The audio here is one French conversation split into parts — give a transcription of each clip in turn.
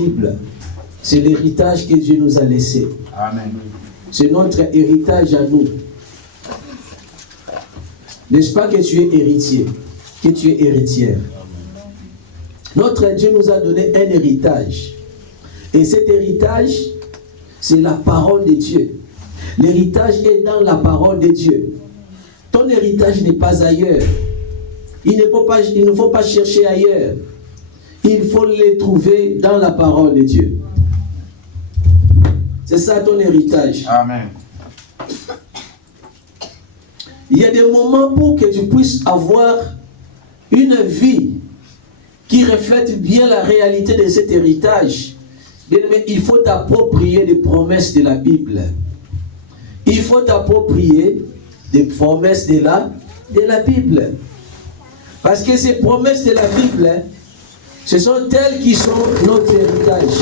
Bible, c'est l'héritage que Dieu nous a laissé. Amen. C'est notre héritage à nous. N'est-ce pas que tu es héritier, que tu es héritière? Notre Dieu nous a donné un héritage. Et cet héritage, c'est la parole de Dieu. L'héritage est dans la parole de Dieu. Ton héritage n'est pas ailleurs. Il ne faut pas chercher ailleurs. Il faut les trouver dans la parole de Dieu. C'est ça ton héritage. Amen. Il y a des moments pour que tu puisses avoir une vie qui reflète bien la réalité de cet héritage. Bien-aimé, il faut t'approprier les promesses de la Bible. Il faut t'approprier des promesses de la Bible. Parce que ces promesses de la Bible, ce sont elles qui sont notre héritage.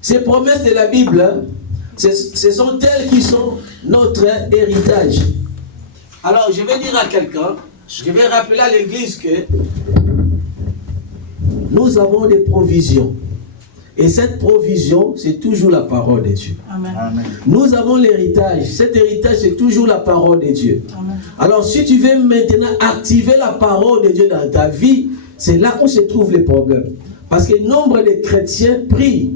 Ces promesses de la Bible, ce sont elles qui sont notre héritage. Alors, je vais dire à quelqu'un, je vais rappeler à l'église que nous avons des provisions. Et cette provision, c'est toujours la parole de Dieu. Amen. Amen. Nous avons l'héritage. Cet héritage, c'est toujours la parole de Dieu. Amen. Alors, si tu veux maintenant activer la parole de Dieu dans ta vie, c'est là où se trouvent les problèmes. Parce que nombre de chrétiens prient.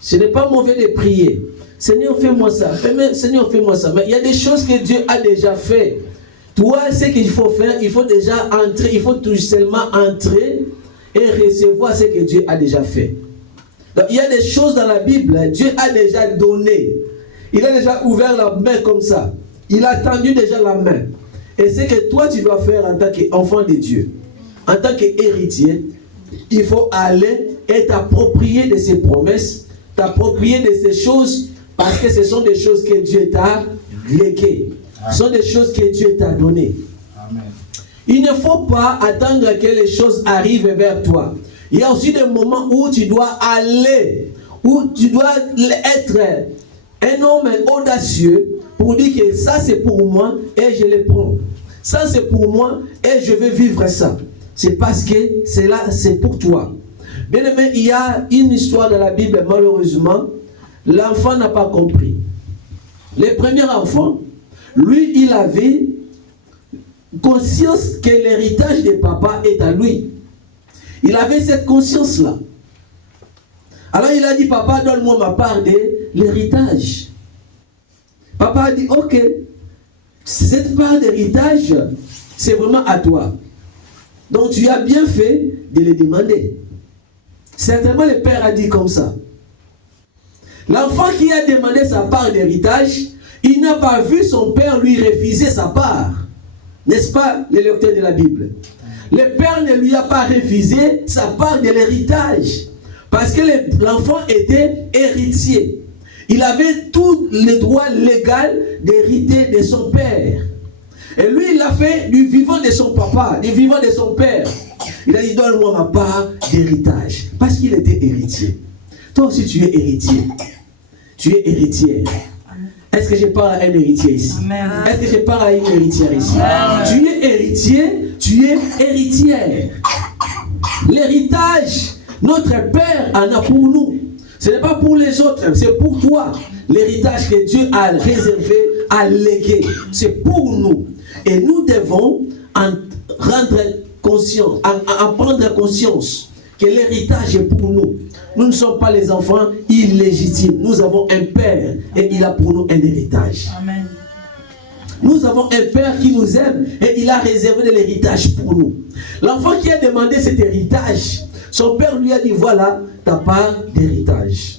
Ce n'est pas mauvais de prier. Seigneur, fais-moi ça. Seigneur, fais-moi ça. Mais il y a des choses que Dieu a déjà fait. Toi, ce qu'il faut faire, il faut déjà entrer. Il faut tout seulement entrer et recevoir ce que Dieu a déjà fait. Donc, il y a des choses dans la Bible, Dieu a déjà donné. Il a déjà ouvert la main comme ça. Il a tendu déjà la main. Et c'est que toi, tu dois faire en tant qu'enfant de Dieu. En tant qu'héritier, il faut aller et t'approprier de ses promesses, t'approprier de ces choses, parce que ce sont des choses que Dieu t'a léguées. Ce sont des choses que Dieu t'a données. Amen. Il ne faut pas attendre que les choses arrivent vers toi. Il y a aussi des moments où tu dois aller, où tu dois être un homme audacieux pour dire que ça c'est pour moi et je le prends. Ça c'est pour moi et je vais vivre ça. C'est parce que c'est là, c'est pour toi. Bien aimé, il y a une histoire dans la Bible, malheureusement, l'enfant n'a pas compris. Le premier enfant, lui, il avait conscience que l'héritage de papa est à lui. Il avait cette conscience-là. Alors il a dit, papa, donne-moi ma part de l'héritage. Papa a dit, ok, cette part d'héritage, c'est vraiment à toi. Donc tu as bien fait de le demander. Certainement le père a dit comme ça. L'enfant qui a demandé sa part d'héritage, il n'a pas vu son père lui refuser sa part. N'est-ce pas, les lecteurs de la Bible? Le père ne lui a pas refusé sa part de l'héritage. Parce que l'enfant était héritier. Il avait tout le droit légal d'hériter de son père. Et lui, il l'a fait du vivant de son papa, du vivant de son père. Il a dit, donne-moi ma part d'héritage. Parce qu'il était héritier. Toi aussi, tu es héritier. Tu es héritière. Est-ce que je parle à un héritier ici? Est-ce que je parle à une héritière ici? Tu es héritier, tu es héritière. L'héritage, notre Père en a pour nous. Ce n'est pas pour les autres, c'est pour toi. L'héritage que Dieu a réservé, a légué, c'est pour nous. Et nous devons en rendre conscience, en prendre conscience que l'héritage est pour nous. Nous ne sommes pas les enfants illégitimes. Nous avons un Père et il a pour nous un héritage. Amen. Nous avons un Père qui nous aime et il a réservé de l'héritage pour nous. L'enfant qui a demandé cet héritage, son père lui a dit, voilà ta part d'héritage.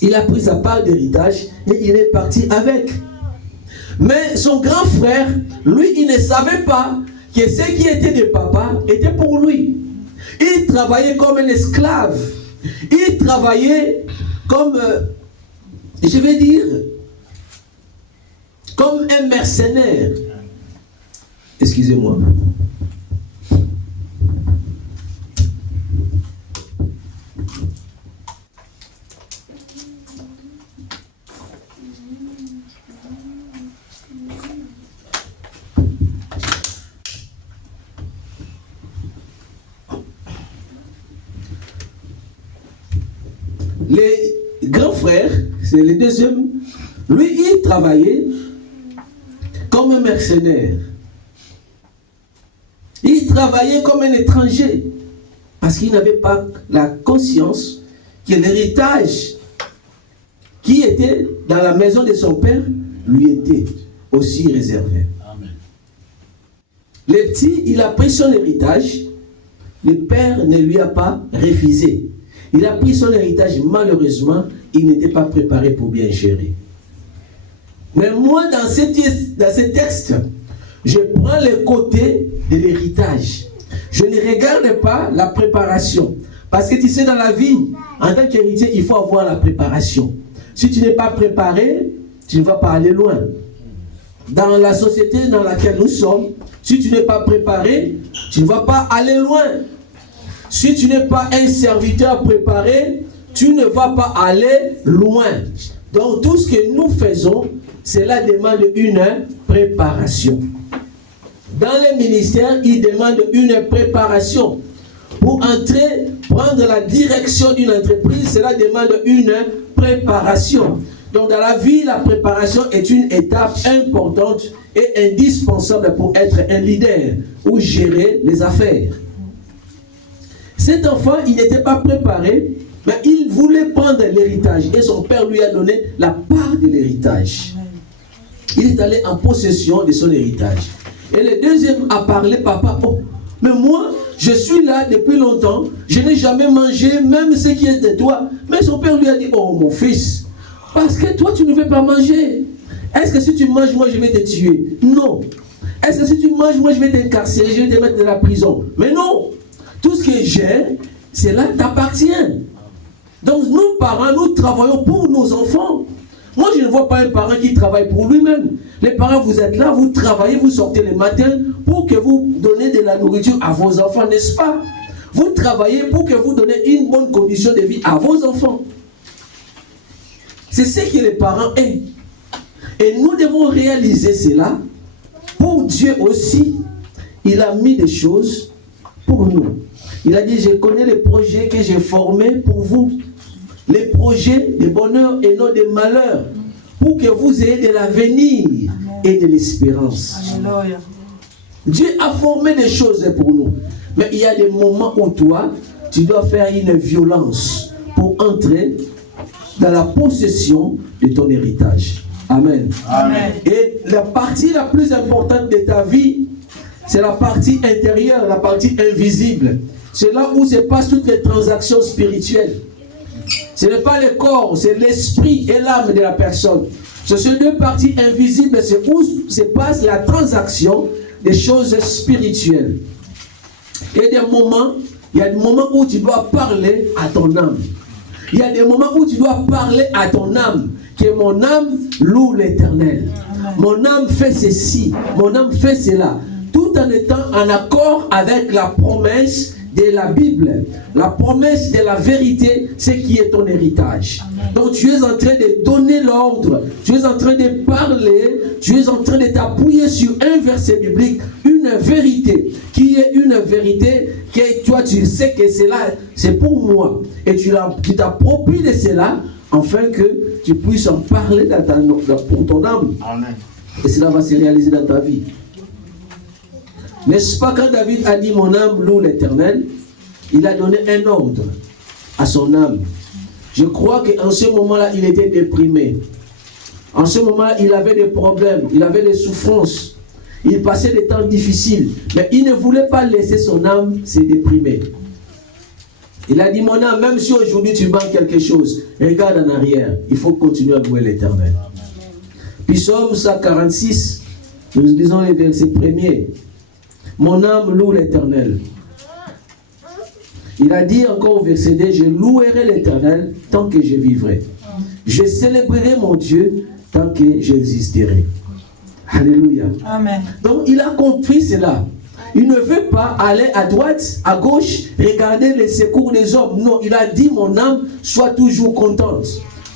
Il a pris sa part d'héritage et il est parti avec. Mais son grand frère, lui, il ne savait pas que ce qui était de papa était pour lui. Il travaillait comme un esclave. Il travaillait comme, je vais dire, comme un mercenaire. Excusez-moi. les grands frères, c'est le deuxième, lui, il travaillait comme un mercenaire. Il travaillait comme un étranger parce qu'il n'avait pas la conscience que l'héritage qui était dans la maison de son père lui était aussi réservé. Amen. Le petit, il a pris son héritage. Le père ne lui a pas refusé. Il a pris son héritage, malheureusement, il n'était pas préparé pour bien gérer. Mais moi, dans ce texte, je prends le côté de l'héritage. Je ne regarde pas la préparation. Parce que tu sais, dans la vie, en tant qu'héritier, il faut avoir la préparation. Si tu n'es pas préparé, tu ne vas pas aller loin. Dans la société dans laquelle nous sommes, si tu n'es pas préparé, tu ne vas pas aller loin. Si tu n'es pas un serviteur préparé, tu ne vas pas aller loin. Donc tout ce que nous faisons, cela demande une préparation. Dans les ministères, ils demandent une préparation. Pour entrer, prendre la direction d'une entreprise, cela demande une préparation. Donc dans la vie, la préparation est une étape importante et indispensable pour être un leader ou gérer les affaires. Cet enfant, il n'était pas préparé, mais il voulait prendre l'héritage et son père lui a donné la part de l'héritage. Il est allé en possession de son héritage. Et le deuxième a parlé, papa, oh, mais moi, je suis là depuis longtemps, je n'ai jamais mangé, même ce qui est de toi. Mais son père lui a dit, oh mon fils, parce que toi tu ne veux pas manger. Est-ce que si tu manges, moi je vais te tuer? Non. Est-ce que si tu manges, moi je vais t'incarcérer, je vais te mettre dans la prison? Mais non. Tout ce que j'ai, c'est là t'appartient. Donc nous parents, nous travaillons pour nos enfants. Moi je ne vois pas un parent qui travaille pour lui-même. Les parents, vous êtes là, vous travaillez, vous sortez le matin pour que vous donnez de la nourriture à vos enfants, n'est-ce pas? Vous travaillez pour que vous donnez une bonne condition de vie à vos enfants. C'est ce que les parents aiment. Et nous devons réaliser cela. Pour Dieu aussi, il a mis des choses pour nous. Il a dit, je connais les projets que j'ai formés pour vous. Les projets de bonheur et non de malheur. Pour que vous ayez de l'avenir et de l'espérance. Dieu a formé des choses pour nous. Mais il y a des moments où toi, tu dois faire une violence pour entrer dans la possession de ton héritage. Amen. Amen. Et la partie la plus importante de ta vie, c'est la partie intérieure, la partie invisible. C'est là où se passent toutes les transactions spirituelles. Ce n'est pas le corps, c'est l'esprit et l'âme de la personne. Ce sont deux parties invisibles, c'est où se passe la transaction des choses spirituelles. Il y a des moments où tu dois parler à ton âme. Il y a des moments où tu dois parler à ton âme, que mon âme loue l'Éternel. Mon âme fait ceci, mon âme fait cela, tout en étant en accord avec la promesse de la Bible, la promesse de la vérité, c'est qui est ton héritage. Amen. Donc tu es en train de donner l'ordre, tu es en train de parler, tu es en train de t'appuyer sur un verset biblique, une vérité, qui est une vérité que toi tu sais que cela, c'est pour moi. Et tu t'appropries de cela, afin que tu puisses en parler pour ton âme. Amen. Et cela va se réaliser dans ta vie. N'est-ce pas quand David a dit mon âme loue l'Éternel, il a donné un ordre à son âme. Je crois qu'en ce moment-là, il était déprimé. En ce moment-là, il avait des problèmes, il avait des souffrances. Il passait des temps difficiles. Mais il ne voulait pas laisser son âme se déprimer. Il a dit, mon âme, même si aujourd'hui tu manques quelque chose, regarde en arrière. Il faut continuer à louer l'Éternel. Puis Psaume 146, nous lisons les versets premiers. Mon âme loue l'Éternel. Il a dit encore au verset 2, je louerai l'Éternel tant que je vivrai. Je célébrerai mon Dieu tant que j'existerai. Alléluia. Amen. Donc il a compris cela. Il ne veut pas aller à droite, à gauche, regarder les secours des hommes. Non, il a dit, mon âme, sois toujours contente.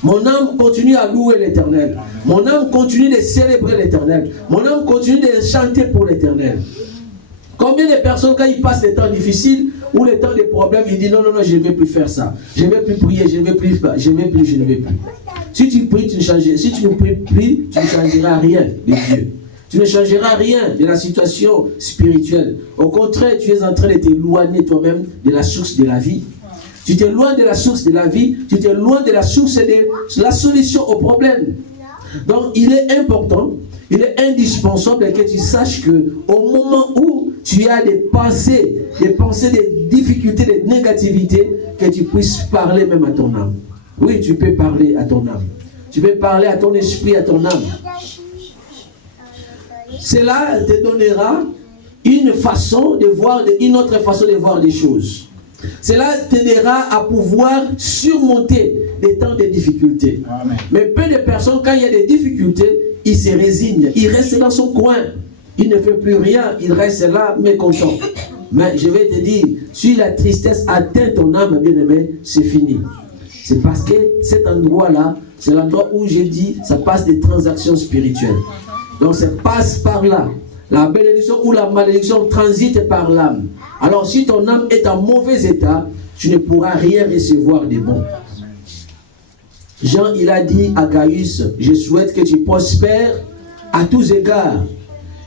Mon âme continue à louer l'Éternel. Mon âme continue de célébrer l'Éternel. Mon âme continue de chanter pour l'Éternel. Combien de personnes, quand ils passent des temps difficiles, ou le temps des problèmes, il dit non, non, non, je ne vais plus faire ça. Je ne vais plus prier, je ne vais plus, je ne vais plus, je ne vais plus. Si tu pries, tu ne changeras, si tu ne pries plus, tu ne changeras rien de Dieu. Tu ne changeras rien de la situation spirituelle. Au contraire, tu es en train de t'éloigner toi-même de la source de la vie. Tu t'éloignes de la source de la vie, tu t'éloignes de la source de la solution au problème. Donc, il est important, il est indispensable que tu saches qu'au moment où tu as des pensées, des difficultés, des négativités, que tu puisses parler même à ton âme. Oui, tu peux parler à ton âme. Tu peux parler à ton esprit, à ton âme. Cela te donnera une façon de voir, une autre façon de voir les choses. Cela t'aidera à pouvoir surmonter des temps de difficultés. Amen. Mais peu de personnes, quand il y a des difficultés, ils se résignent. Ils restent dans son coin. Il ne fait plus rien. Il reste là, mécontent. Mais je vais te dire, si la tristesse atteint ton âme, bien-aimé, c'est fini. C'est parce que cet endroit-là, c'est l'endroit où j'ai dit, ça passe des transactions spirituelles. Donc ça passe par là. La bénédiction ou la malédiction transite par l'âme. Alors si ton âme est en mauvais état, tu ne pourras rien recevoir de bon. Jean, il a dit à Gaius, je souhaite que tu prospères à tous égards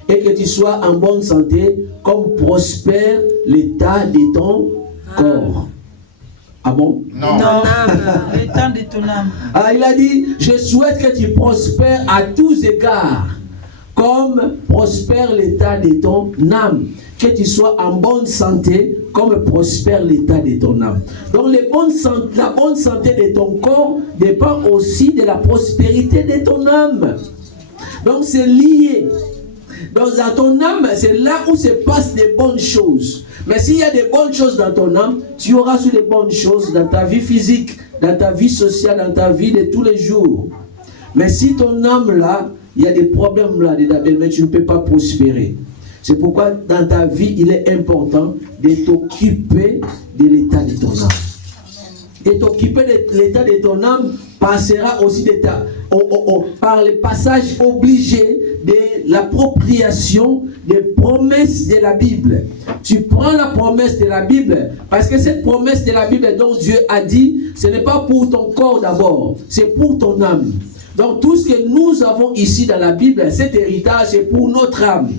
et que tu sois en bonne santé comme prospère l'état de ton corps. Ah bon? Non. L'état de ton âme. Ah, il a dit, je souhaite que tu prospères à tous égards comme prospère l'état de ton âme. Que tu sois en bonne santé, comme prospère l'état de ton âme. Donc la bonne santé de ton corps dépend aussi de la prospérité de ton âme. Donc c'est lié. Donc dans ton âme, c'est là où se passent des bonnes choses. Mais s'il y a des bonnes choses dans ton âme, tu auras aussi des bonnes choses dans ta vie physique, dans ta vie sociale, dans ta vie de tous les jours. Mais si ton âme là, il y a des problèmes là dedans, mais tu ne peux pas prospérer. C'est pourquoi dans ta vie, il est important de t'occuper de l'état de ton âme. Et t'occuper de l'état de ton âme passera aussi par les passages obligés de l'appropriation des promesses de la Bible. Tu prends la promesse de la Bible, parce que cette promesse de la Bible dont Dieu a dit, ce n'est pas pour ton corps d'abord, c'est pour ton âme. Donc tout ce que nous avons ici dans la Bible, cet héritage, c'est pour notre âme.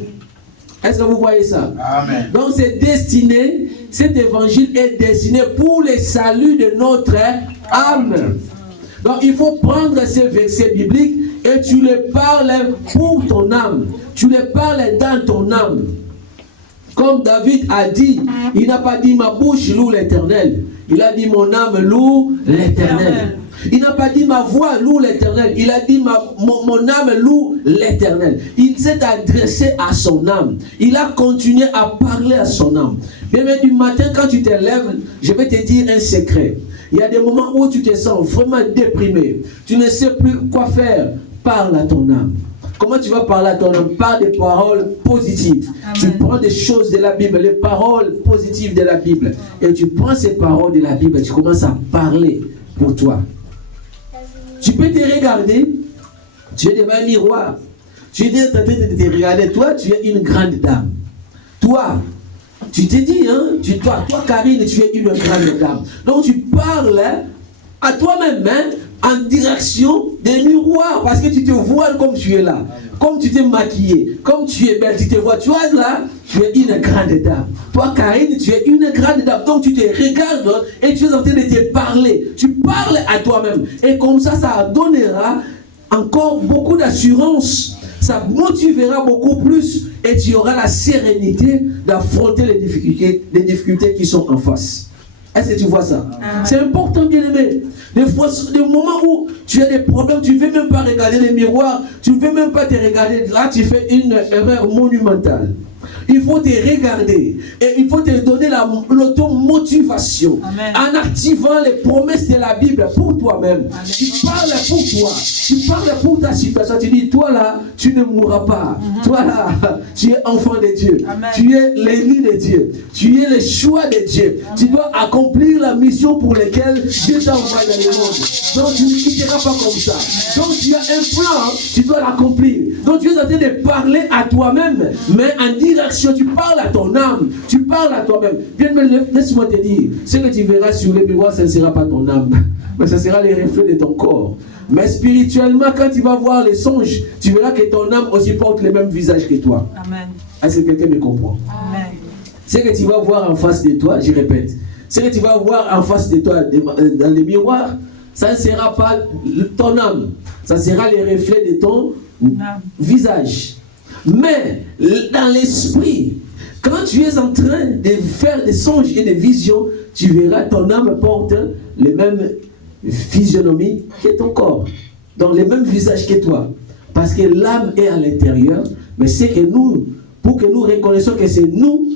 Est-ce que vous voyez ça? Amen. Donc c'est destiné, cet évangile est destiné pour le salut de notre âme. Donc il faut prendre ces versets bibliques et tu les parles pour ton âme. Tu les parles dans ton âme. Comme David a dit, il n'a pas dit ma bouche loue l'Éternel. Il a dit mon âme loue l'Éternel. Il n'a pas dit ma voix loue l'Éternel. Il a dit mon âme loue l'Éternel. Il s'est adressé à son âme. Il a continué à parler à son âme. Mais du matin, quand tu te lèves, je vais te dire un secret. Il y a des moments où tu te sens vraiment déprimé. Tu ne sais plus quoi faire. Parle à ton âme. Comment tu vas parler à ton âme? Par des paroles positives. Amen. Tu prends des choses de la Bible, les paroles positives de la Bible. Et tu prends ces paroles de la Bible et tu commences à parler pour toi. Tu peux te regarder, tu es devant un miroir, tu es en train de te regarder, toi tu es une grande dame. Toi, tu te dis, hein, toi Karine, tu es une grande dame. Donc tu parles à toi-même, hein, en direction des miroirs, parce que tu te vois comme tu es là, comme tu t'es maquillée, comme tu es belle, tu te vois, tu vois là, tu es une grande dame. Toi Karine, tu es une grande dame. Donc tu te regardes et tu es en train de te parler. Tu parles à toi-même. Et comme ça donnera encore beaucoup d'assurance. Ça motivera beaucoup plus et tu auras la sérénité d'affronter les difficultés qui sont en face. Est-ce que tu vois ça? C'est important, bien aimé. Des fois, des moments où tu as des problèmes, tu ne veux même pas regarder les miroirs, tu ne veux même pas te regarder. Là, tu fais une erreur monumentale. Il faut te regarder et il faut te donner l'automotivation en activant les promesses de la Bible pour toi-même. Tu parles pour toi, tu parles pour ta situation. Tu dis, toi là, tu ne mourras pas. Toi là, tu es enfant de Dieu. Amen. Tu es l'élu de Dieu. Tu es le choix de Dieu. Amen. Tu dois accomplir la mission pour laquelle Dieu t'a envoyé dans le monde. Donc tu ne quitteras pas comme ça. Donc tu as un plan, tu dois l'accomplir. Donc tu es en train de parler à toi-même, mais en direction, tu parles à ton âme, tu parles à toi-même. Bien, laisse-moi te dire, ce que tu verras sur les miroirs, ce ne sera pas ton âme, mais ce sera les reflets de ton corps. Mais spirituellement, quand tu vas voir les songes, tu verras que ton âme aussi porte le même visage que toi. Amen. Est-ce que quelqu'un me comprend? Amen. Ce que tu vas voir en face de toi, je répète, ce que tu vas voir en face de toi dans les miroirs, ça ne sera pas ton âme, ça sera les reflets de ton visage. Mais dans l'esprit, quand tu es en train de faire des songes et des visions, tu verras ton âme porte les mêmes physionomies que ton corps, donc les mêmes visages que toi, parce que l'âme est à l'intérieur, mais c'est que nous, pour que nous reconnaissons que c'est nous,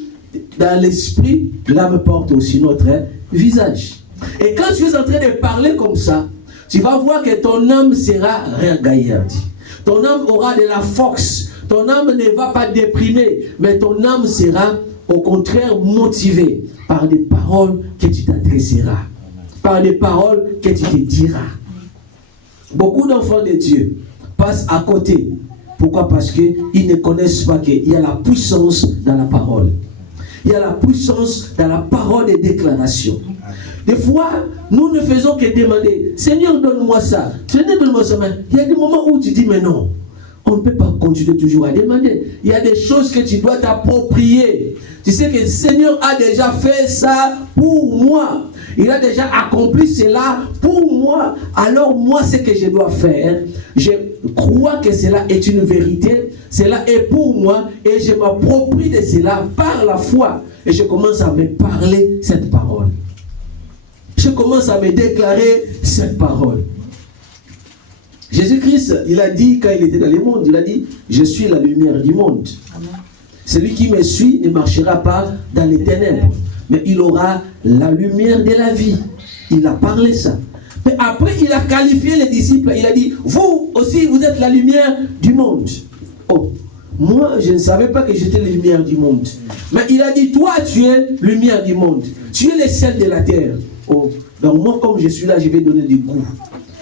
dans l'esprit, l'âme porte aussi notre visage. Et quand tu es en train de parler comme ça, tu vas voir que ton âme sera regaillardie. Ton âme aura de la force. Ton âme ne va pas déprimer, mais ton âme sera au contraire motivée par des paroles que tu t'adresseras, par des paroles que tu te diras. Beaucoup d'enfants de Dieu passent à côté. Pourquoi? Parce qu'ils ne connaissent pas qu'il y a la puissance dans la parole. Il y a la puissance dans la parole des déclarations. Des fois, nous ne faisons que demander, Seigneur, donne-moi ça. Seigneur, donne-moi ça. Mais il y a des moments où tu dis, mais non, on ne peut pas continuer toujours à demander. Il y a des choses que tu dois t'approprier. Tu sais que le Seigneur a déjà fait ça pour moi. Il a déjà accompli cela pour moi. Alors moi, ce que je dois faire, je crois que cela est une vérité. Cela est pour moi et je m'approprie de cela par la foi. Et je commence à me parler cette parole. Je commence à me déclarer cette parole. Jésus-Christ, il a dit quand il était dans le monde, il a dit, je suis la lumière du monde. Amen. Celui qui me suit ne marchera pas dans les ténèbres, mais il aura la lumière de la vie. Il a parlé ça. Mais après, il a qualifié les disciples. Il a dit, vous aussi, vous êtes la lumière du monde. Oh, moi, je ne savais pas que j'étais la lumière du monde. Mais il a dit, toi, tu es lumière du monde. Tu es le sel de la terre. Oh, donc moi, comme je suis là, je vais donner du goût.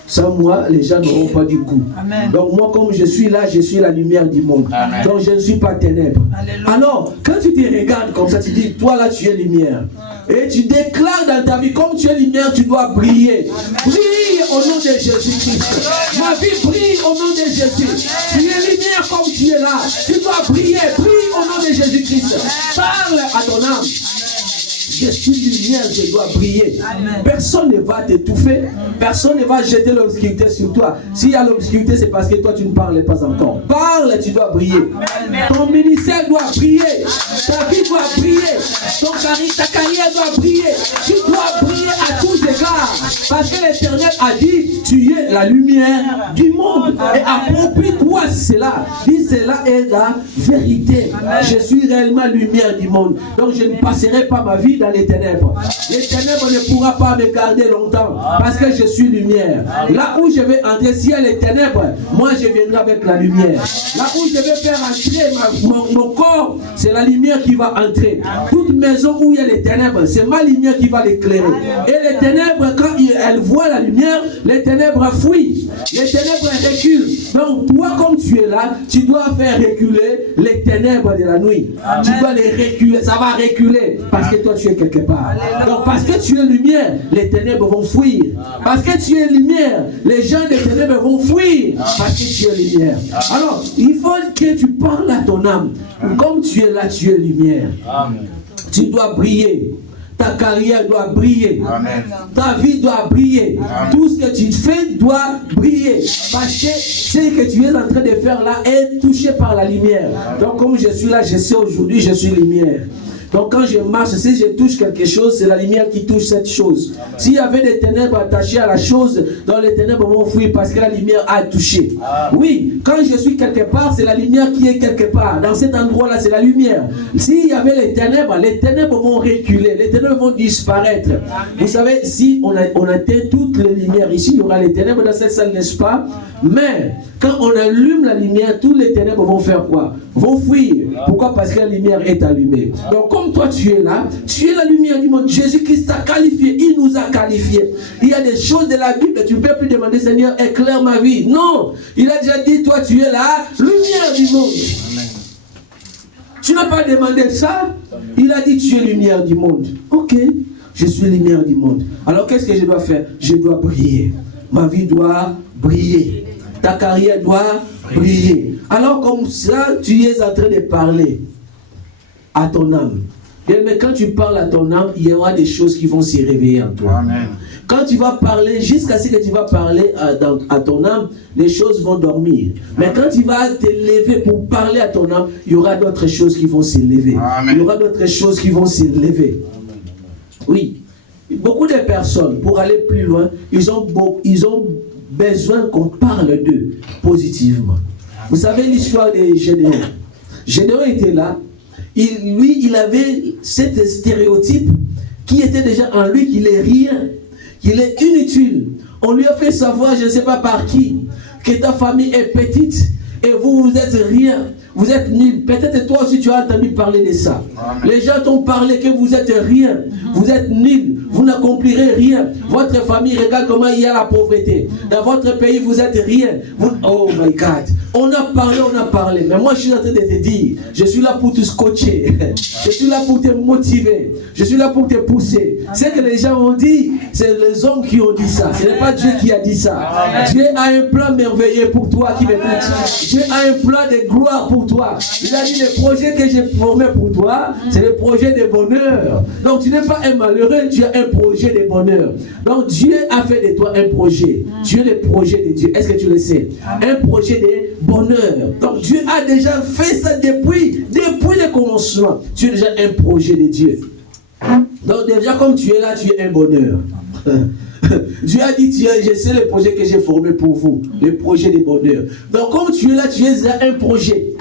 Sans moi, les gens n'auront pas du goût. Amen. Donc moi, comme je suis là, je suis la lumière du monde. Amen. Donc je ne suis pas ténèbres. Alléluia. Alors, quand tu te regardes comme ça, tu dis, toi là, tu es lumière. Et tu déclares dans ta vie, comme tu es lumière, tu dois briller. Amen. Brille au nom de Jésus-Christ. Ma vie brille au nom de Jésus. Tu es lumière comme tu es là. Tu dois briller. Brille au nom de Jésus-Christ. Parle à ton âme. Je suis lumière, je dois briller. Amen. Personne ne va t'étouffer. Personne ne va jeter l'obscurité sur toi. S'il y a l'obscurité, c'est parce que toi, tu ne parles pas encore. Parle, tu dois briller. Amen. Ton ministère doit briller. Ta vie doit briller. Ta carrière doit briller. Tu dois briller à tous égards. Parce que l'Éternel a dit, tu es la lumière du monde. Et approprie-toi cela. Dis, cela est la vérité. Amen. Je suis réellement lumière du monde. Donc, je ne passerai pas ma vie dans les ténèbres. Les ténèbres ne pourront pas me garder longtemps parce que je suis lumière. Là où je vais entrer, s'il y a les ténèbres, moi je viendrai avec la lumière. Là où je vais faire entrer mon corps, c'est la lumière qui va entrer. Toute maison où il y a les ténèbres, c'est ma lumière qui va l'éclairer. Et les ténèbres, quand elles voient la lumière, les ténèbres fuient. Les ténèbres reculent. Donc toi, comme tu es là, tu dois faire reculer les ténèbres de la nuit. Amen. Tu dois les reculer, ça va reculer parce que toi tu es quelque part. Alléluia. Donc parce que tu es lumière, les ténèbres vont fuir. Parce que tu es lumière, les gens des ténèbres vont fuir. Parce que tu es lumière. Alors, il faut que tu parles à ton âme. Comme tu es là, tu es lumière. Amen. Tu dois briller. Ta carrière doit briller. Amen. Ta vie doit briller. Amen. Tout ce que tu fais doit briller. Parce que ce que tu es en train de faire là est touché par la lumière. Amen. Donc comme je suis là, je sais aujourd'hui, je suis lumière. Donc quand je marche, si je touche quelque chose, c'est la lumière qui touche cette chose. S'il y avait des ténèbres attachées à la chose, donc les ténèbres vont fuir parce que la lumière a touché. Oui, quand je suis quelque part, c'est la lumière qui est quelque part. Dans cet endroit-là, c'est la lumière. S'il y avait les ténèbres vont reculer, les ténèbres vont disparaître. Vous savez, si on atteint toutes les lumières ici, il y aura les ténèbres dans cette salle, n'est-ce pas? Mais quand on allume la lumière, toutes les ténèbres vont faire quoi? Vont fuir. Pourquoi? Parce que la lumière est allumée. Donc comme toi tu es là, tu es la lumière du monde. Jésus-Christ t'a qualifié, il nous a qualifiés. Il y a des choses de la Bible, tu ne peux plus demander, Seigneur, éclaire ma vie. Non, il a déjà dit, toi tu es la lumière du monde. Amen. Tu n'as pas demandé ça, il a dit, tu es lumière du monde. Ok, je suis lumière du monde. Alors qu'est-ce que je dois faire? Je dois briller. Ma vie doit briller. Ta carrière doit briller. Alors comme ça, tu es en train de parler à ton âme. Mais quand tu parles à ton âme, il y aura des choses qui vont s'y réveiller en toi. Amen. Quand tu vas parler, jusqu'à ce que tu vas parler à ton âme, les choses vont dormir. Mais quand tu vas te lever pour parler à ton âme, il y aura d'autres choses qui vont s'élever. Il y aura d'autres choses qui vont s'élever. Oui. Beaucoup de personnes, pour aller plus loin, ils ont besoin qu'on parle d'eux positivement. Vous savez l'histoire de Gédéon. Gédéon était là. Il avait cet stéréotype qui était déjà en lui, qu'il est rien, qu'il est inutile. On lui a fait savoir, je ne sais pas par qui, que ta famille est petite et vous êtes rien. Vous êtes nul. Peut-être toi aussi tu as entendu parler de ça. Amen. Les gens t'ont parlé que vous êtes rien. Vous êtes nul. Vous n'accomplirez rien. Votre famille, regarde comment il y a la pauvreté. Dans votre pays, vous êtes rien. Oh my God. On a parlé. Mais moi, je suis en train de te dire, je suis là pour te scotcher. Je suis là pour te motiver. Je suis là pour te pousser. Ce que les gens ont dit, c'est les hommes qui ont dit ça. Ce n'est pas Dieu qui a dit ça. Amen. Dieu a un plan merveilleux pour toi qui m'écoute. Dieu a un plan de gloire pour toi. Il a dit, le projet que j'ai formé pour toi, c'est le projet de bonheur. Donc, tu n'es pas un malheureux, tu as un projet de bonheur. Donc, Dieu a fait de toi un projet. Tu es le projet de Dieu. Est-ce que tu le sais? Un projet de bonheur. Donc, Dieu a déjà fait ça depuis le commencement. Tu es déjà un projet de Dieu. Donc, déjà, comme tu es là, tu es un bonheur. Dieu a dit, je sais le projet que j'ai formé pour vous, le projet de bonheur. Donc, comme tu es là, tu es déjà un projet.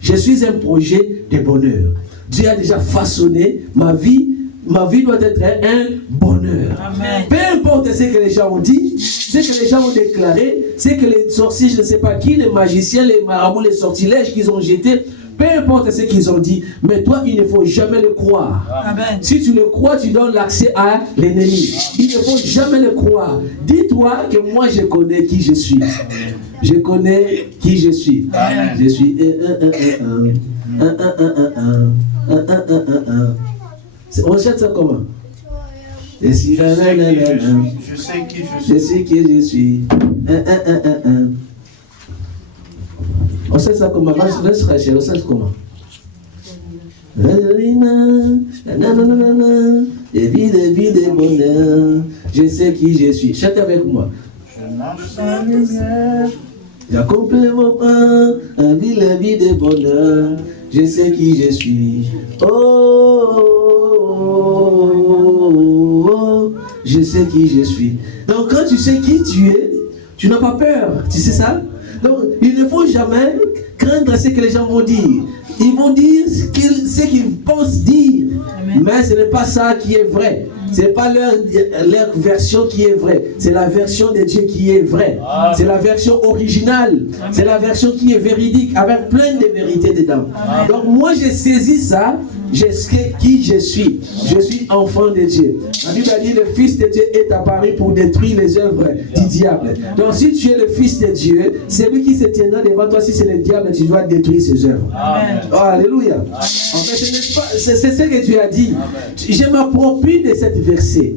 Je suis un projet de bonheur. Dieu a déjà façonné ma vie. Ma vie doit être un bonheur. Amen. Peu importe ce que les gens ont dit, ce que les gens ont déclaré, ce que les sorciers, je ne sais pas qui, les magiciens, les marabouts, les sortilèges qu'ils ont jetés, peu importe ce qu'ils ont dit, mais toi, il ne faut jamais le croire. Amen. Si tu le crois, tu donnes l'accès à l'ennemi. Il ne faut jamais le croire. Dis-toi que moi, je connais qui je suis. Je connais qui je suis. Amen. Je suis on chante ça comment? Je suis je sais qui je suis. Je sais qui je suis. On chante ça comment? Laisse racher, on chante comment? Vie de bonheur. Je sais qui je suis. Chante avec moi. Je marche sans lumière. J'accomplis mon pain. La vie de bonheur. Je sais qui je suis. Je sais qui je suis. Donc quand tu sais qui tu es, tu n'as pas peur. Tu sais ça? Donc il ne faut jamais craindre ce que les gens vont dire. Ils vont dire ce qu'ils pensent dire. Amen. Mais ce n'est pas ça qui est vrai. Ce n'est pas leur version qui est vraie. C'est la version de Dieu qui est vraie. C'est la version originale. C'est la version qui est véridique, avec plein de vérités dedans. Amen. Donc moi j'ai saisi ça. Je sais qui je suis. Je suis enfant de Dieu. La Bible a dit le Fils de Dieu est apparu pour détruire les œuvres du diable. Donc si tu es le Fils de Dieu, celui qui se tiendra devant toi, si c'est le diable, tu dois détruire ses œuvres. Amen. Oh, alléluia. Amen. En fait, c'est ce que tu as dit. Amen. Je m'approprie de ce verset.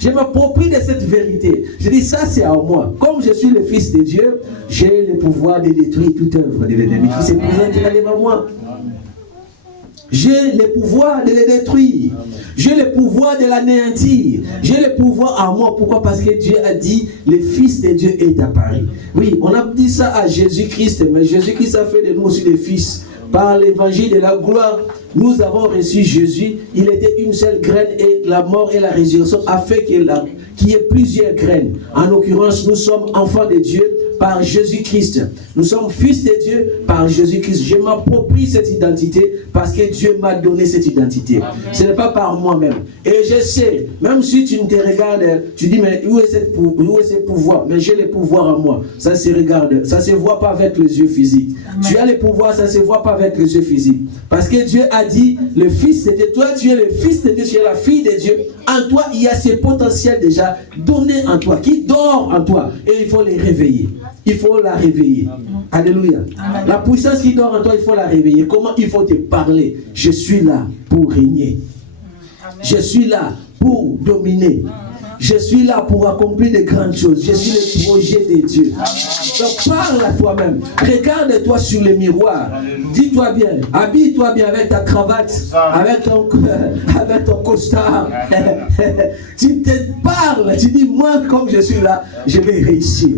Je m'approprie de cette vérité. Je dis ça c'est à moi. Comme je suis le Fils de Dieu, j'ai le pouvoir de détruire toute œuvre de l'ennemi qui se présentera devant moi. J'ai le pouvoir de les détruire. J'ai le pouvoir de l'anéantir. J'ai le pouvoir à moi. Pourquoi? Parce que Dieu a dit, le Fils de Dieu est apparu. Oui, on a dit ça à Jésus-Christ, mais Jésus-Christ a fait de nous aussi des fils. Par l'évangile de la gloire, nous avons reçu Jésus. Il était une seule graine et la mort et la résurrection a fait qu'il y ait plusieurs graines. En l'occurrence, nous sommes enfants de Dieu par Jésus-Christ. Nous sommes fils de Dieu par Jésus-Christ. Je m'approprie cette identité parce que Dieu m'a donné cette identité. Amen. Ce n'est pas par moi-même. Et je sais, même si tu te regardes, tu dis, mais où est ce pouvoir? Mais j'ai les pouvoirs en moi. Ça se regarde, ça ne se voit pas avec les yeux physiques. Amen. Tu as les pouvoirs, ça ne se voit pas avec les yeux physiques. Parce que Dieu a dit, le fils de Dieu, toi tu es le fils de Dieu, tu es la fille de Dieu. En toi, il y a ce potentiel déjà donné en toi, qui dort en toi. Et il faut les réveiller. Il faut la réveiller. Amen. Alléluia. Amen. La puissance qui dort en toi, il faut la réveiller. Comment? Il faut te parler. Je suis là pour régner. Amen. Je suis là pour dominer. Je suis là pour accomplir de grandes choses. Je suis le projet de Dieu. Amen. Donc parle à toi-même. Regarde-toi sur le miroir. Dis-toi bien. Habille-toi bien avec ta cravate, avec ton costard. Tu te parles. Tu dis, moi, comme je suis là, je vais réussir.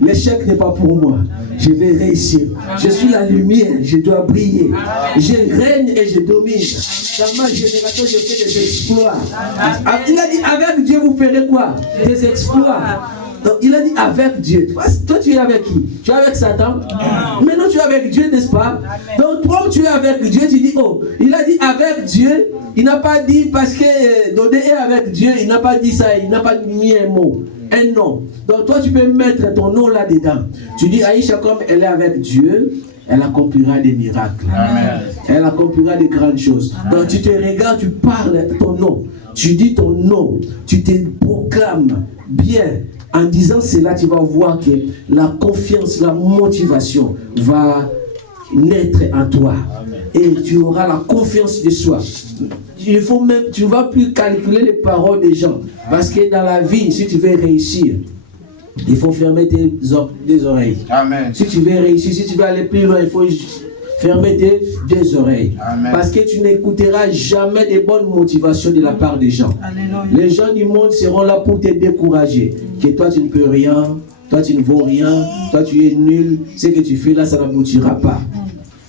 L'échec n'est pas pour moi. Je vais réussir. Je suis la lumière. Je dois briller. Je règne et je domine. Dans ma génération, je fais des exploits. Il a dit, avec Dieu, vous ferez quoi? Des exploits. Donc, il a dit avec Dieu. Toi, tu es avec qui? Tu es avec Satan? Maintenant, tu es avec Dieu, n'est-ce pas? Donc, toi, tu es avec Dieu, tu dis, oh, il a dit avec Dieu. Il n'a pas dit parce que Dodé est avec Dieu, il n'a pas dit ça, il n'a pas mis un mot, un nom. Donc, toi, tu peux mettre ton nom là-dedans. Tu dis, Aïcha, comme elle est avec Dieu, elle accomplira des miracles. Amen. Elle accomplira des grandes choses. Amen. Donc, tu te regardes, tu parles ton nom. Tu dis ton nom. Tu te proclames bien. En disant cela, tu vas voir que la confiance, la motivation va naître en toi. Amen. Et tu auras la confiance de soi. Tu ne vas plus calculer les paroles des gens. Parce que dans la vie, si tu veux réussir, il faut fermer tes oreilles. Amen. Si tu veux réussir, si tu veux aller plus loin, il faut fermer tes oreilles. Amen. Parce que tu n'écouteras jamais de bonnes motivations de la part des gens. Alléluia. Les gens du monde seront là pour te décourager. Que toi tu ne peux rien, toi tu ne vaux rien, toi tu es nul, ce que tu fais là ça n'aboutira pas.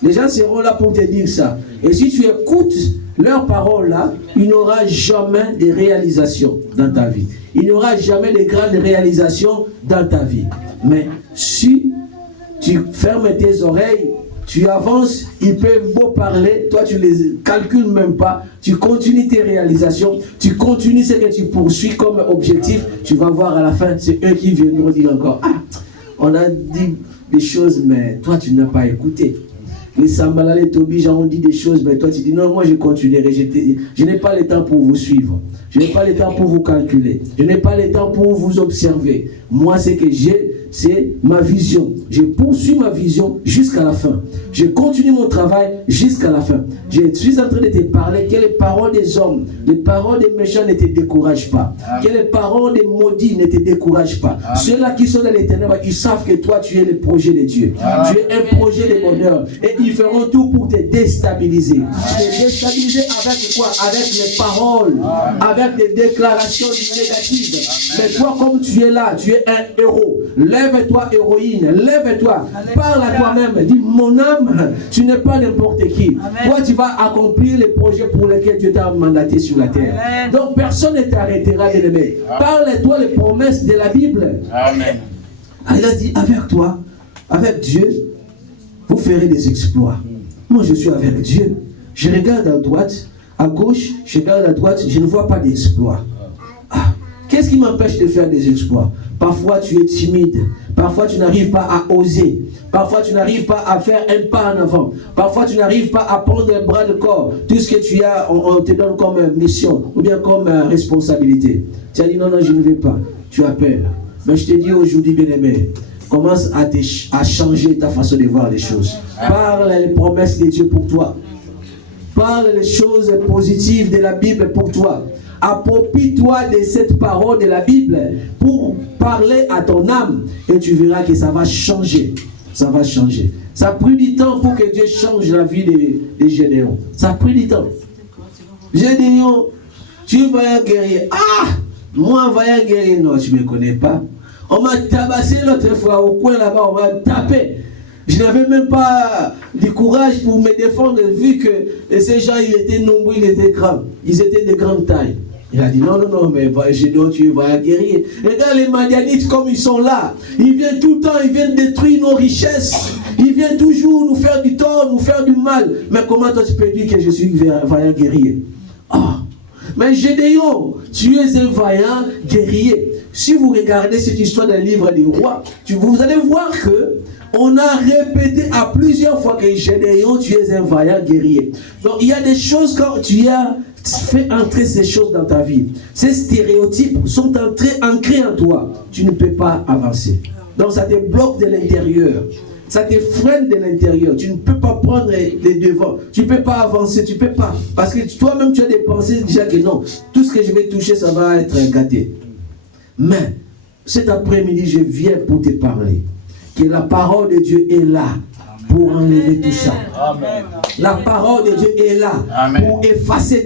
Les gens seront là pour te dire ça. Et si tu écoutes leurs paroles là, il n'y aura jamais de réalisation dans ta vie. Il n'y aura jamais de grandes réalisations dans ta vie. Mais si tu fermes tes oreilles, tu avances, ils peuvent beau parler, toi tu les calcules même pas, tu continues tes réalisations, tu continues ce que tu poursuis comme objectif, tu vas voir à la fin, c'est eux qui viendront dire encore, ah, on a dit des choses, mais toi tu n'as pas écouté. Les Sambala, les Tobi, ont dit des choses, mais toi tu dis, non, moi je continuerai, je n'ai pas le temps pour vous suivre, je n'ai pas le temps pour vous calculer, je n'ai pas le temps pour vous observer. Moi, ce que j'ai, c'est ma vision. Je poursuis ma vision jusqu'à la fin. Je continue mon travail jusqu'à la fin. Je suis en train de te parler que les paroles des hommes, les paroles des méchants ne te découragent pas. Amen. Que les paroles des maudits ne te découragent pas. Ceux-là qui sont dans les ténèbres, ils savent que toi, tu es le projet de Dieu. Amen. Tu es un projet de bonheur. Et ils feront tout pour te déstabiliser. Te déstabiliser avec quoi? Avec les paroles. Amen. Avec des déclarations négatives. Amen. Mais toi, comme tu es là, tu es un héros. Lève-toi, héroïne, lève-toi, parle à toi-même, dis mon âme, tu n'es pas n'importe qui. Amen. Toi, tu vas accomplir les projets pour lesquels Dieu t'a mandaté sur la terre. Amen. Donc, personne ne t'arrêtera de l'aimer. Parle-toi les promesses de la Bible. Amen. Elle a dit, avec toi, avec Dieu, vous ferez des exploits. Moi, je suis avec Dieu. Je regarde à droite, à gauche, je regarde à droite, je ne vois pas d'exploits. Qu'est-ce qui m'empêche de faire des exploits? Parfois tu es timide, parfois tu n'arrives pas à oser, parfois tu n'arrives pas à faire un pas en avant, parfois tu n'arrives pas à prendre un bras de corps. Tout ce que tu as, on te donne comme mission ou bien comme responsabilité. Tu as dit non, je ne vais pas, tu as peur. Mais je te dis aujourd'hui, bien-aimé, commence à changer ta façon de voir les choses. Parle les promesses de Dieu pour toi. Parle les choses positives de la Bible pour toi. Approprie-toi de cette parole de la Bible pour parler à ton âme et tu verras que ça va changer. Ça va changer. Ça a pris du temps pour que Dieu change la vie de Gédéon. Ça a pris du temps. Gédéon, tu vas guérir. Ah! Moi, va guérir. Non, tu ne me connais pas. On m'a tabassé l'autre fois au coin là-bas, on m'a tapé. Je n'avais même pas du courage pour me défendre vu que ces gens, ils étaient nombreux, ils étaient grands. Ils étaient de grande taille. Il a dit non, non, non, mais Gédéon, tu es vaillant guerrier. Regarde les Madianites comme ils sont là. Ils viennent tout le temps, ils viennent détruire nos richesses. Ils viennent toujours nous faire du tort, nous faire du mal. Mais comment toi tu peux dire que je suis vaillant guerrier? Ah, mais Gédéon, tu es un vaillant guerrier. Si vous regardez cette histoire d'un livre des rois, vous allez voir que on a répété à plusieurs fois que Gédéon, tu es un vaillant guerrier. Donc il y a des choses quand tu as fait entrer ces choses dans ta vie. Ces stéréotypes sont ancrés en toi. Tu ne peux pas avancer. Donc ça te bloque de l'intérieur. Ça te freine de l'intérieur. Tu ne peux pas prendre les devants. Tu ne peux pas avancer. Tu ne peux pas. Parce que toi-même, tu as des pensées déjà que non. Tout ce que je vais toucher, ça va être gâté. Mais cet après-midi, je viens pour te parler. Que la parole de Dieu est là pour enlever tout ça. Amen. La parole de Dieu est là pour effacer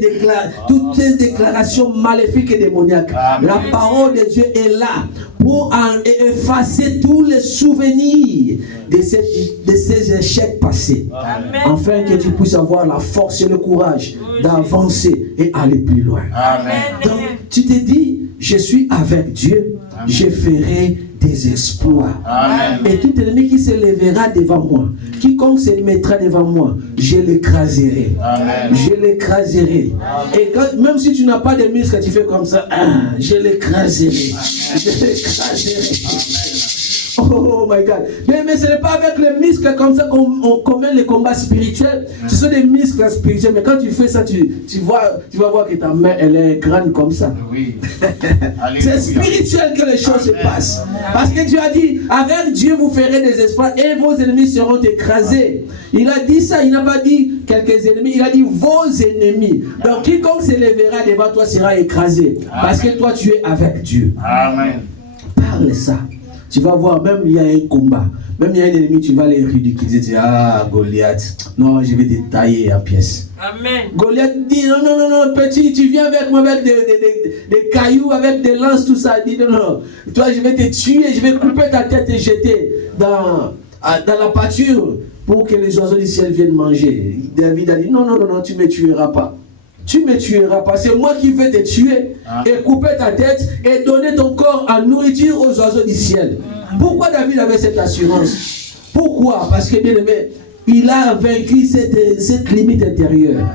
toutes ces déclarations maléfiques et démoniaques. Amen. La parole de Dieu est là pour effacer tous les souvenirs de ces échecs passés. Amen. Afin que tu puisses avoir la force et le courage d'avancer et aller plus loin. Amen. Donc tu te dis, je suis avec Dieu, je ferai des exploits. Amen. Et tout ennemi qui se lèvera devant moi, quiconque se mettra devant moi, je l'écraserai. Amen. Je l'écraserai. Et même si tu n'as pas de muscles, tu fais comme ça, je l'écraserai. Je l'écraserai. Oh my God. Mais ce n'est pas avec les muscles comme ça qu'on commet les combats spirituels. Ce sont des muscles spirituels. Mais quand tu fais ça, tu vas voir que ta main, elle est grande comme ça. Oui. C'est spirituel que les choses se passent. Parce que Dieu a dit, avec Dieu vous ferez des exploits et vos ennemis seront écrasés. Il a dit ça, il n'a pas dit quelques ennemis, il a dit vos ennemis. Donc quiconque se lèvera devant toi sera écrasé. Parce que toi tu es avec Dieu. Amen. Parle ça. Tu vas voir, même il y a un combat, même il y a un ennemi, tu vas les ridiculiser, tu dis, ah, Goliath, non, je vais te tailler en pièces. Amen. Goliath dit, non, non, non, non, petit, tu viens avec moi avec des cailloux, avec des lances, tout ça. Il dit, non, non, toi, je vais te tuer, je vais couper ta tête et jeter dans la pâture pour que les oiseaux du ciel viennent manger. David a dit, non, non, non, non, tu ne me tueras pas. Tu ne me tueras pas, c'est moi qui vais te tuer et couper ta tête et donner ton corps en nourriture aux oiseaux du ciel. Pourquoi David avait cette assurance? Pourquoi? Parce que bien aimé, il a vaincu cette limite intérieure.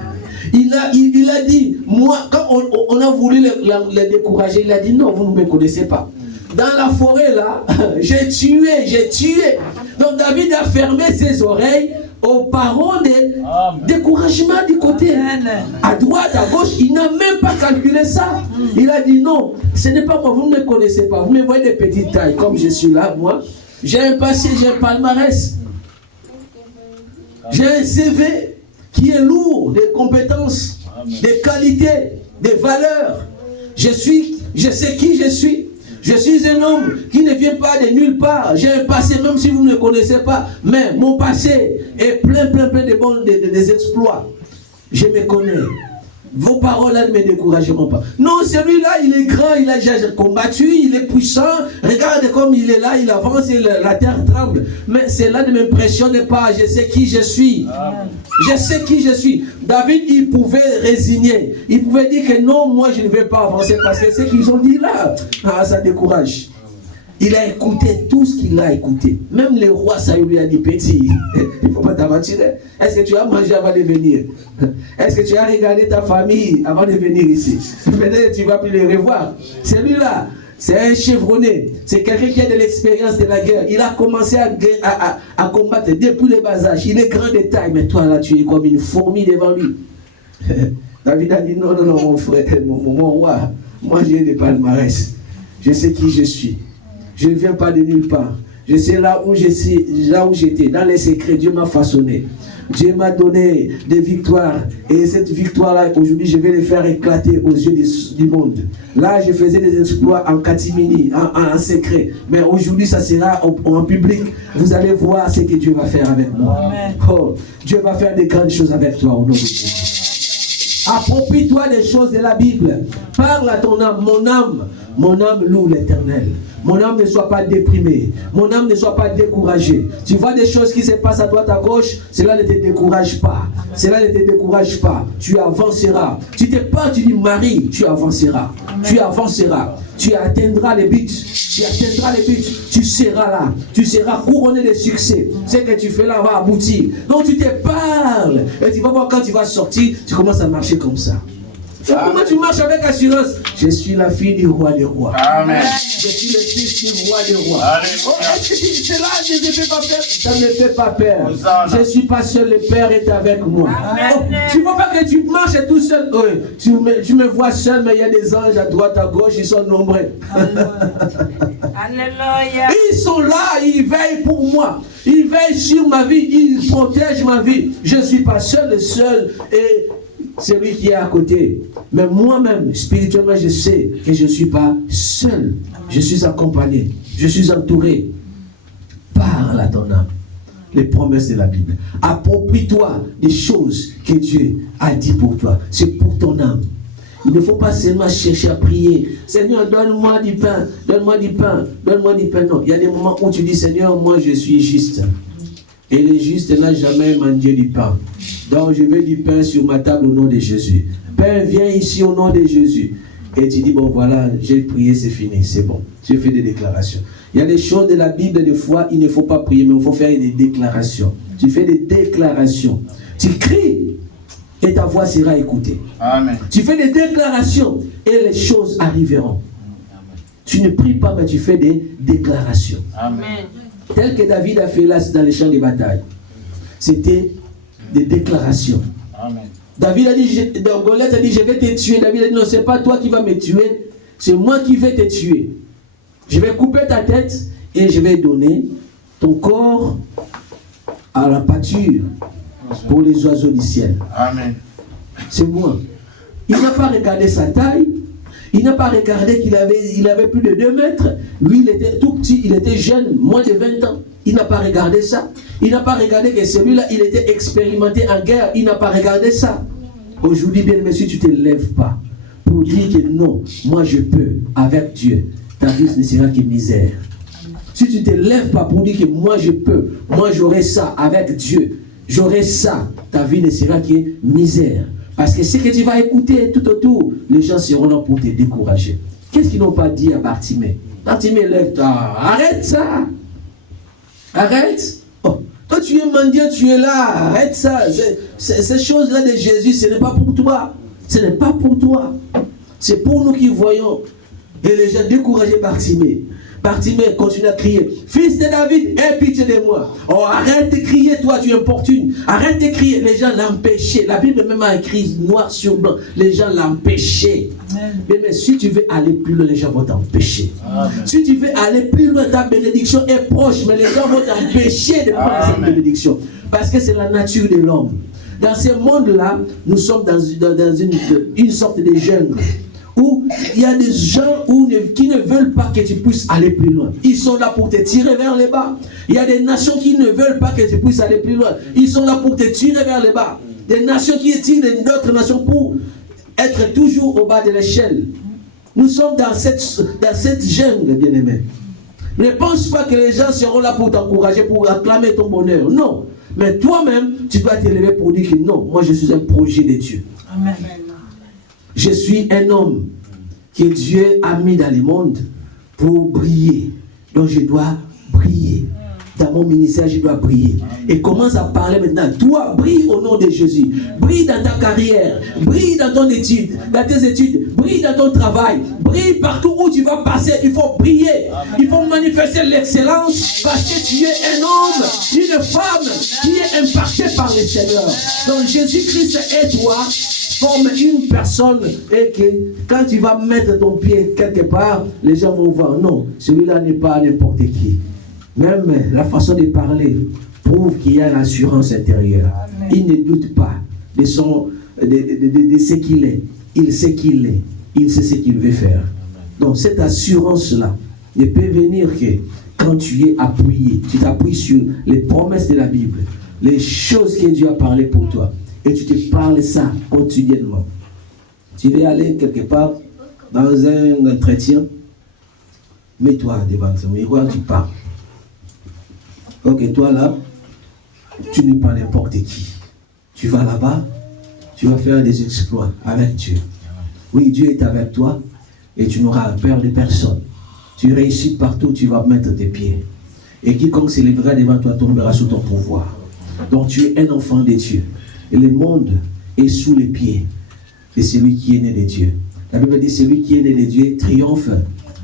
Il a dit, moi, quand on a voulu le décourager, il a dit non, vous ne me connaissez pas. Dans la forêt là, j'ai tué. Donc David a fermé ses oreilles aux paroles de découragement du côté. À droite, à gauche, il n'a même pas calculé ça. Il a dit non, ce n'est pas moi, vous ne me connaissez pas. Vous me voyez des petites tailles, comme je suis là, moi. J'ai un passé, j'ai un palmarès. J'ai un CV qui est lourd de compétences, de qualités, de valeurs. Je sais qui je suis. Je suis un homme qui ne vient pas de nulle part. J'ai un passé, même si vous ne me connaissez pas. Mais mon passé est plein de des exploits. Je me connais. Vos paroles là ne me décourageront pas. Non, celui-là, il est grand, il a déjà combattu, il est puissant. Regarde comme il est là, il avance et la terre tremble. Mais cela ne m'impressionne pas. Je sais qui je suis. Je sais qui je suis. David, il pouvait résigner. Il pouvait dire que non, moi je ne vais pas avancer parce que ce qu'ils ont dit là, ça décourage. Il a écouté tout ce qu'il a écouté. Même le roi Saül lui a dit, petit, il ne faut pas t'aventurer. Est-ce que tu as mangé avant de venir? Est-ce que tu as regardé ta famille avant de venir ici? Peut-être tu ne vas plus les revoir. Celui-là, c'est un chevronné. C'est quelqu'un qui a de l'expérience de la guerre. Il a commencé à combattre depuis le bas âge. Il est grand de taille, mais toi là, tu es comme une fourmi devant lui. David a dit, non, mon frère, mon roi, moi j'ai des palmarès. Je sais qui je suis. Je ne viens pas de nulle part. Je sais là où j'étais. Dans les secrets, Dieu m'a façonné. Dieu m'a donné des victoires. Et cette victoire-là, aujourd'hui, je vais les faire éclater aux yeux du monde. Là, je faisais des exploits en catimini, en secret. Mais aujourd'hui, ça sera en public. Vous allez voir ce que Dieu va faire avec moi. Oh, Dieu va faire des grandes choses avec toi au nom de Jésus. Approprie-toi des choses de la Bible. Parle à ton âme. Mon âme loue l'Éternel. Mon âme ne soit pas déprimée. Mon âme ne soit pas découragée. Tu vois des choses qui se passent à droite, à gauche, cela ne te décourage pas. Cela ne te décourage pas. Tu avanceras. Tu t'es pas, tu dis Marie, tu avanceras. Tu avanceras. Tu atteindras les buts. Tu atteindras les buts. Tu seras là. Tu seras couronné de succès. Ce que tu fais là va aboutir. Donc tu te parles. Et tu vas voir quand tu vas sortir, tu commences à marcher comme ça. Comment tu marches avec assurance? Je suis la fille du roi des rois. Amen. Je suis le fils du roi des rois. Alléluia. Oh, est-ce que cela ne me fait pas peur? Ça ne me fait pas peur. Hosanna. Je ne suis pas seul, le Père est avec moi. Oh, tu ne vois pas que tu marches tout seul. Oui, tu me vois seul, mais il y a des anges à droite, à gauche, ils sont nombreux. Alléluia. Ils sont là, ils veillent pour moi. Ils veillent sur ma vie, ils protègent ma vie. Je ne suis pas seul, le seul et celui qui est à côté. Mais moi-même, spirituellement, je sais que je ne suis pas seul. Je suis accompagné. Je suis entouré. Parle à ton âme. Les promesses de la Bible. Approprie-toi des choses que Dieu a dit pour toi. C'est pour ton âme. Il ne faut pas seulement chercher à prier. Seigneur, donne-moi du pain. Donne-moi du pain. Donne-moi du pain. Non. Il y a des moments où tu dis, Seigneur, moi je suis juste. Et le juste n'a jamais mangé du pain. Donc je veux du pain sur ma table au nom de Jésus. Père, viens ici au nom de Jésus. Et tu dis, bon voilà, j'ai prié, c'est fini, c'est bon. J'ai fait des déclarations. Il y a des choses de la Bible, des fois, il ne faut pas prier, mais il faut faire des déclarations. Tu fais des déclarations. Tu cries et ta voix sera écoutée. Amen. Tu fais des déclarations et les choses arriveront. Tu ne pries pas, mais tu fais des déclarations. Amen. Tel que David a fait là dans les champs de bataille. C'était des déclarations. Amen. David a dit, Goliath a dit, je vais te tuer. David a dit, non, c'est pas toi qui vas me tuer, c'est moi qui vais te tuer. Je vais couper ta tête et je vais donner ton corps à la pâture pour les oiseaux du ciel. Amen. C'est moi. Il n'a pas regardé sa taille. Il n'a pas regardé qu'il avait plus de 2 mètres. Lui, il était tout petit, il était jeune, moins de 20 ans. Il n'a pas regardé ça. Il n'a pas regardé que celui-là, il était expérimenté en guerre. Il n'a pas regardé ça. Aujourd'hui, bien aimé, si tu ne te lèves pas pour dire que non, moi je peux, avec Dieu, ta vie ne sera que misère. Si tu ne te lèves pas pour dire que moi je peux, moi j'aurai ça avec Dieu, j'aurai ça, ta vie ne sera que misère. Parce que ce que tu vas écouter tout autour, les gens seront là pour te décourager. Qu'est-ce qu'ils n'ont pas dit à Bartimée? Bartimée, lève-toi, arrête ça. Arrête. Oh. Toi tu es mendiant, tu es là, arrête ça. Ces choses-là de Jésus, ce n'est pas pour toi. Ce n'est pas pour toi. C'est pour nous qui voyons. Et les gens découragés Bartimée. Bartimée continue à crier, fils de David, aie pitié de moi. Oh, arrête de crier, toi, tu importunes. Arrête de crier. Les gens l'empêchaient. La Bible même a écrit noir sur blanc. Les gens l'empêchaient. Mais si tu veux aller plus loin, les gens vont t'empêcher. Si tu veux aller plus loin, ta bénédiction est proche, mais les gens vont t'empêcher de prendre cette bénédiction. Parce que c'est la nature de l'homme. Dans ce monde-là, nous sommes dans une sorte de jungle. Où il y a des gens qui ne veulent pas que tu puisses aller plus loin. Ils sont là pour te tirer vers le bas. Il y a des nations qui ne veulent pas que tu puisses aller plus loin. Ils sont là pour te tirer vers le bas. Des nations qui tirent d'autres nations pour être toujours au bas de l'échelle. Nous sommes dans cette jungle, bien-aimé. Ne pense pas que les gens seront là pour t'encourager, pour acclamer ton bonheur. Non. Mais toi-même, tu dois t'élever pour dire que non, moi je suis un projet de Dieu. Amen. Je suis un homme que Dieu a mis dans le monde pour briller. Donc je dois briller. Dans mon ministère, je dois briller. Et commence à parler maintenant. Toi, brille au nom de Jésus. Brille dans ta carrière. Brille dans ton étude, dans tes études. Brille dans ton travail. Brille partout où tu vas passer. Il faut briller. Il faut manifester l'excellence parce que tu es un homme, une femme qui est impactée par le Seigneur. Donc Jésus-Christ et toi forme une personne et que quand tu vas mettre ton pied quelque part, les gens vont voir, non, celui-là n'est pas n'importe qui. Même la façon de parler prouve qu'il y a l'assurance intérieure. Amen. Il ne doute pas de ce qu'il est. Il sait qu'il est. Il sait ce qu'il veut faire. Donc cette assurance-là ne peut venir que quand tu es appuyé. Tu t'appuies sur les promesses de la Bible, les choses que Dieu a parlé pour toi. Et tu te parles ça quotidiennement. Tu veux aller quelque part dans un entretien. Mets-toi devant ton miroir, tu parles. Ok, toi là, tu n'es pas n'importe qui. Tu vas là-bas, tu vas faire des exploits avec Dieu. Oui, Dieu est avec toi et tu n'auras peur de personne. Tu réussis partout, tu vas mettre tes pieds. Et quiconque s'élèvera devant toi tombera sous ton pouvoir. Donc tu es un enfant de Dieu. Et le monde est sous les pieds de celui qui est né de Dieu. La Bible dit, celui qui est né de Dieu triomphe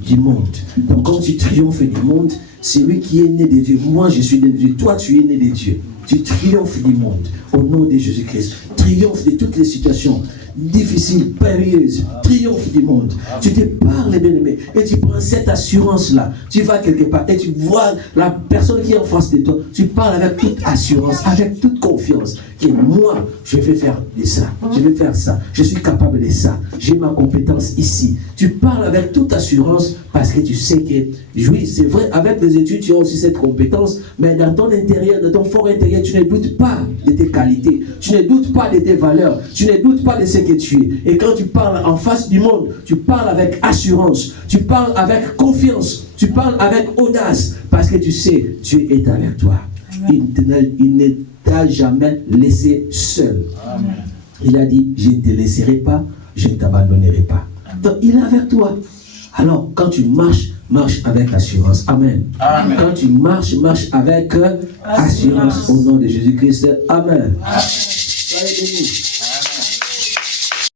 du monde. Donc quand tu triomphes du monde, celui qui est né de Dieu, moi je suis né de Dieu, toi tu es né de Dieu. Tu triomphes du monde au nom de Jésus-Christ. Triomphe de toutes les situations difficiles, périlleuses. Triomphe du monde. Tu te parles, bien-aimé, et tu prends cette assurance-là. Tu vas quelque part et tu vois la personne qui est en face de toi. Tu parles avec toute assurance, avec toute confiance. Que moi, je vais faire de ça. Je vais faire ça. Je suis capable de ça. J'ai ma compétence ici. Tu parles avec toute assurance parce que tu sais que, oui, c'est vrai, avec les études, tu as aussi cette compétence, mais dans ton intérieur, dans ton fort intérieur, tu ne doutes pas de tes qualités. Tu ne doutes pas de tes valeurs. Tu ne doutes pas de ce que tu es. Et quand tu parles en face du monde, tu parles avec assurance. Tu parles avec confiance. Tu parles avec audace parce que tu sais, Dieu est avec toi. Il ne t'a jamais laissé seul. Amen. Il a dit, je ne te laisserai pas, je ne t'abandonnerai pas. Donc il est avec toi. Alors quand tu marches, marche avec assurance. Amen. Amen. Quand tu marches, marche avec assurance au nom de Jésus-Christ. Amen. Amen. Soyez bénis.